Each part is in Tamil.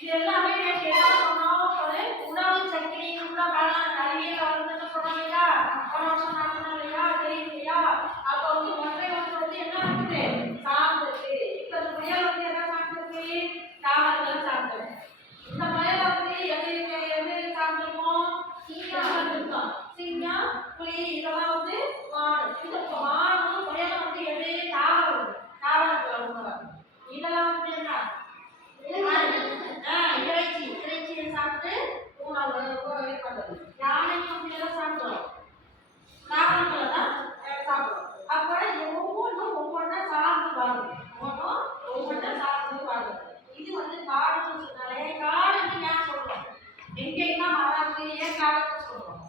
இது எல்லாமே நேற்று என்ன சொன்னோம்? ஒரு உணவு சங்கிலி உள்ள அறிவியல் வளர்ந்துன்னு சொன்னோம் இல்லையா? போன வருஷம் நடந்தோம் இல்லையா? தெரியும் இல்லையா? அப்போ ஒன்றை ஒன்று என்ன இருக்குது? சார்ந்திருக்கு. இப்போ இந்த முயல் என்ன சார்ந்திருக்கு? தாவரங்களை சார்ந்தது. இந்த முயல் எது சார்ந்திருக்கும்? சிங்கம், புலி இதெல்லாம் மாடு. இந்த மாடு முயல் எது? தாவரத்துல உணவு. இதெல்லாம் என்ன? இறைச்சியை சாப்பிட்டு உணவு ஏற்படுது. யானையும் எல்லாம் சாப்பிடும், தாவரங்களை தான் சாப்பிடும். அப்ப ஒவ்வொன்றா சார்ந்து வாழும். ஒவ்வொன்றா சார்ந்து வாழும். இது காடுன்னு சொன்னாலே காடுன்னு ஏன் சொல்றோம்? எங்கெல்லாம் மரம் இருக்கு, ஏன் காடுன்னு சொல்றோம்?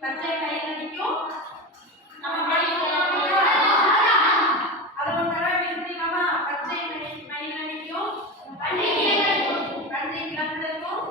பச்சை கை நடிக்கும் நம்ம பச்சை கை நடிக்கும் பன்றி கிளம்பிருக்கும்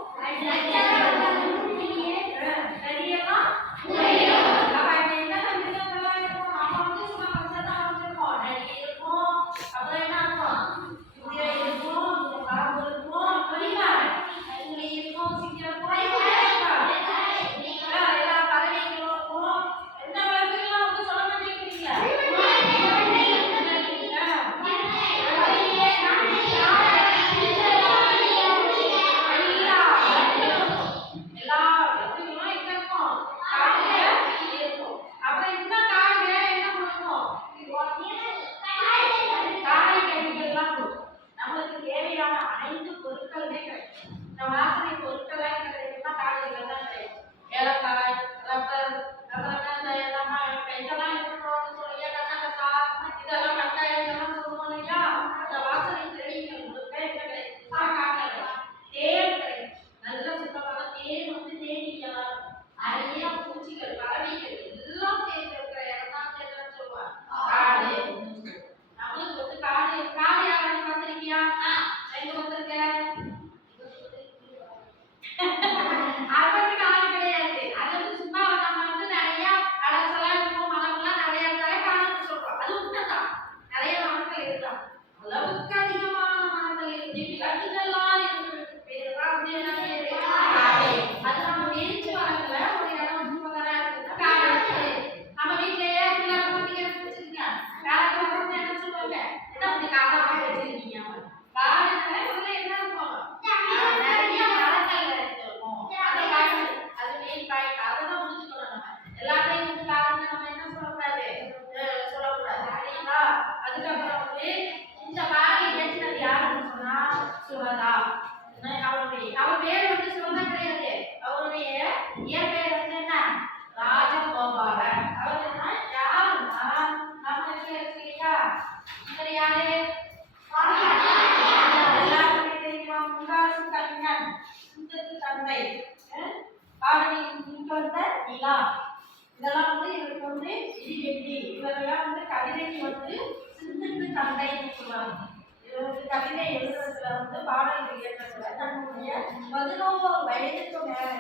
கவிதை எழுதுறதுல பாடல்கள் இயற்றத்துல தன்னுடைய 11 வயதுக்கு மேல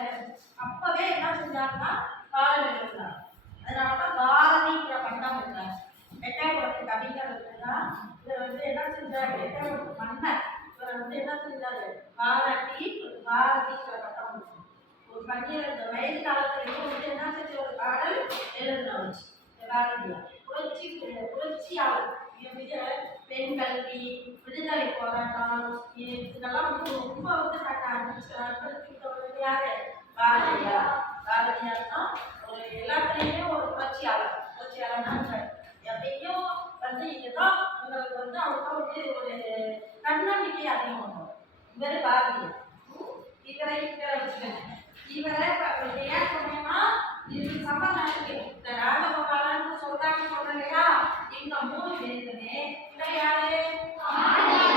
அப்பவே என்ன செஞ்சாங்கன்னா பாடல் எழுதுறாங்க. அதனாலதான் பாரதிங்கிற பட்டம் கொடுத்தாங்க. எட்டயபுரத்து கவிஞர் இருக்குன்னா இவர் வந்து என்ன செஞ்சாரு, எட்டயபுரத்து மன்னர் இவர் வந்து என்ன செஞ்சாரு, பாராட்டி பாரதிங்கிற பட்டம் கொடுத்தாங்க. ஒரு 12 வயது காலத்திலேயே வந்து என்ன செஞ்ச ஒரு பாடல் எழுதினவர் பாரதியார். புரட்சியாளர். மிக மிக பெண் கல்வி, விடுதலை போராட்டம், இதெல்லாம் வந்து ரொம்ப வந்து அனுபவித்தவர் யாரு, பாரதியார். பாரதியார் தான் ஒரு எல்லாத்துலேயுமே ஒரு புரட்சியாளர். புரட்சியாளர்னா எதையும் வந்து இதுதான் உங்களுக்கு வந்து அவருக்கு வந்து ஒரு தன்னம்பிக்கை அதிகம் பண்ணுவார். இவர் பாரதியார். இவரை இவரை ஏன் சொன்னேன்னா இதுக்கு சம்பந்தம் இருக்கு. இந்த ராஜகோபாலன்னு சொல்றாங்க இல்லையா, இந்த 3 பேருக்குமே யாரு